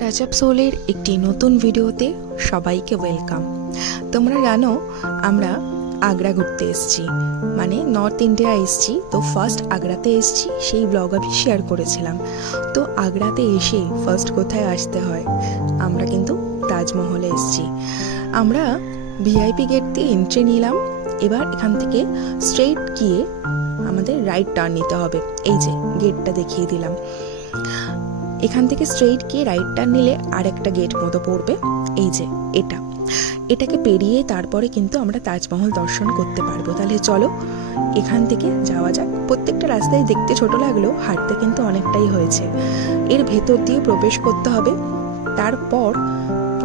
Touch up সোলের একটি নতুন ভিডিওতে সবাইকে ওয়েলকাম। তোমরা জানো আমরা আগ্রা ঘুরতে এসেছি, মানে নর্থ ইন্ডিয়া এসেছি। তো ফার্স্ট আগ্রাতে এসেছি, সেই ব্লগ আমি শেয়ার করেছিলাম। তো আগ্রাতে এসে ফার্স্ট কোথায় আসতে হয়, আমরা কিন্তু তাজমহলে এসেছি। আমরা ভিআইপি গেট দিয়ে এন্ট্রি নিলাম। এবার এখান থেকে স্ট্রেট গিয়ে আমাদের রাইট টার্ন নিতে হবে। এই যে গেটটা দেখিয়ে দিলাম, এখান থেকে স্ট্রেইট গিয়ে রাইট টার্ন নিলে আরেকটা গেট মতো পড়বে। এই যে এটাকে পেরিয়ে তারপরে কিন্তু আমরা তাজমহল দর্শন করতে পারবো। তাহলে চলো এখান থেকে যাওয়া যাক। প্রত্যেকটা রাস্তায় দেখতে ছোট লাগলেও হাঁটতে কিন্তু অনেকটাই হয়েছে। এর ভেতর দিয়ে প্রবেশ করতে হবে। তারপর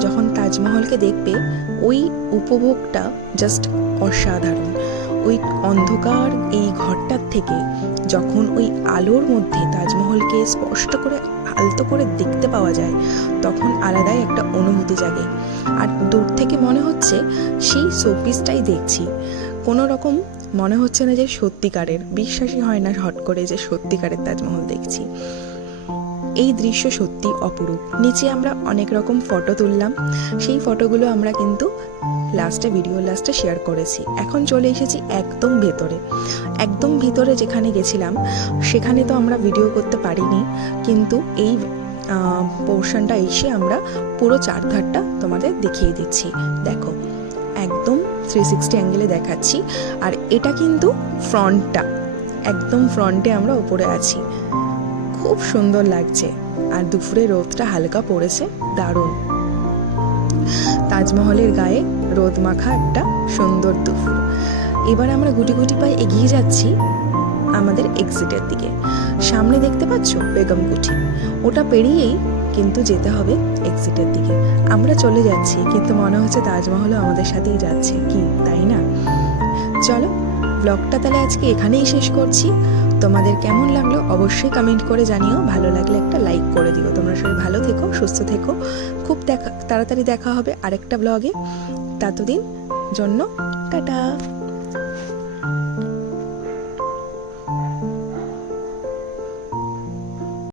যখন তাজমহলকে দেখবে, ওই উপভোগটা জাস্ট অসাধারণ। ওই অন্ধকার এই ঘরটার থেকে যখন ওই আলোর মধ্যে তাজমহলকে স্পষ্ট করে আলতো করে দেখতে পাওয়া যায়, তখন আলাদাই একটা অনুভূতি জাগে। আর দূর থেকে মনে হচ্ছে সেই শোপিসটাই দেখছি। কোনো রকম মনে হচ্ছে না যে সত্যিকারের, বিশ্বাসই হয় না হট করে যে সত্যিকারের তাজমহল দেখছি। এই দৃশ্য সত্যি অপরূপ। নিচে আমরা অনেক রকম ফটো তুললাম, সেই ফটোগুলো আমরা কিন্তু ভিডিও লাস্টে শেয়ার করেছি। এখন চলে এসেছি একদম ভিতরে যেখানে গেছিলাম সেখানে তো আমরা ভিডিও করতে পারিনি, কিন্তু এই পোর্শনটা এসে আমরা পুরো চারধারটা তোমাদের দেখিয়ে দিচ্ছি। দেখো একদম 360 অ্যাঙ্গেলে দেখাচ্ছি। আর এটা কিন্তু ফ্রন্টটা, একদম ফ্রন্টে আমরা উপরে আছি। খুব সুন্দর লাগছে। আর দুপুরে রোদটা হালকা পড়েছে, দারুণ। তাজমহলের গায়ে রোদ মাখা একটা সুন্দর দুপুর। এবার আমরা গুটি গুটি পায়ে এগিয়ে যাচ্ছি আমাদের এক্সিটের দিকে। সামনে দেখতে পাচ্ছ বেগম কুঠি, ওটা পেরিয়েই কিন্তু যেতে হবে এক্সিটের দিকে। আমরা চলে যাচ্ছি, কিন্তু মনে হচ্ছে তাজমহলও আমাদের সাথেই যাচ্ছে, কি তাই না? চলো ব্লগটা তাহলে আজকে এখানেই শেষ করছি। তোমাদের কেমন লাগলো অবশ্যই কমেন্ট করে জানিও। ভালো লাগলে একটা লাইক করে দিও। তোমরা সবাই ভালো থেকো, সুস্থ থেকো। খুব তাড়াতাড়ি দেখা হবে আরেকটা ব্লগে। ততদিন জন্য টাটা।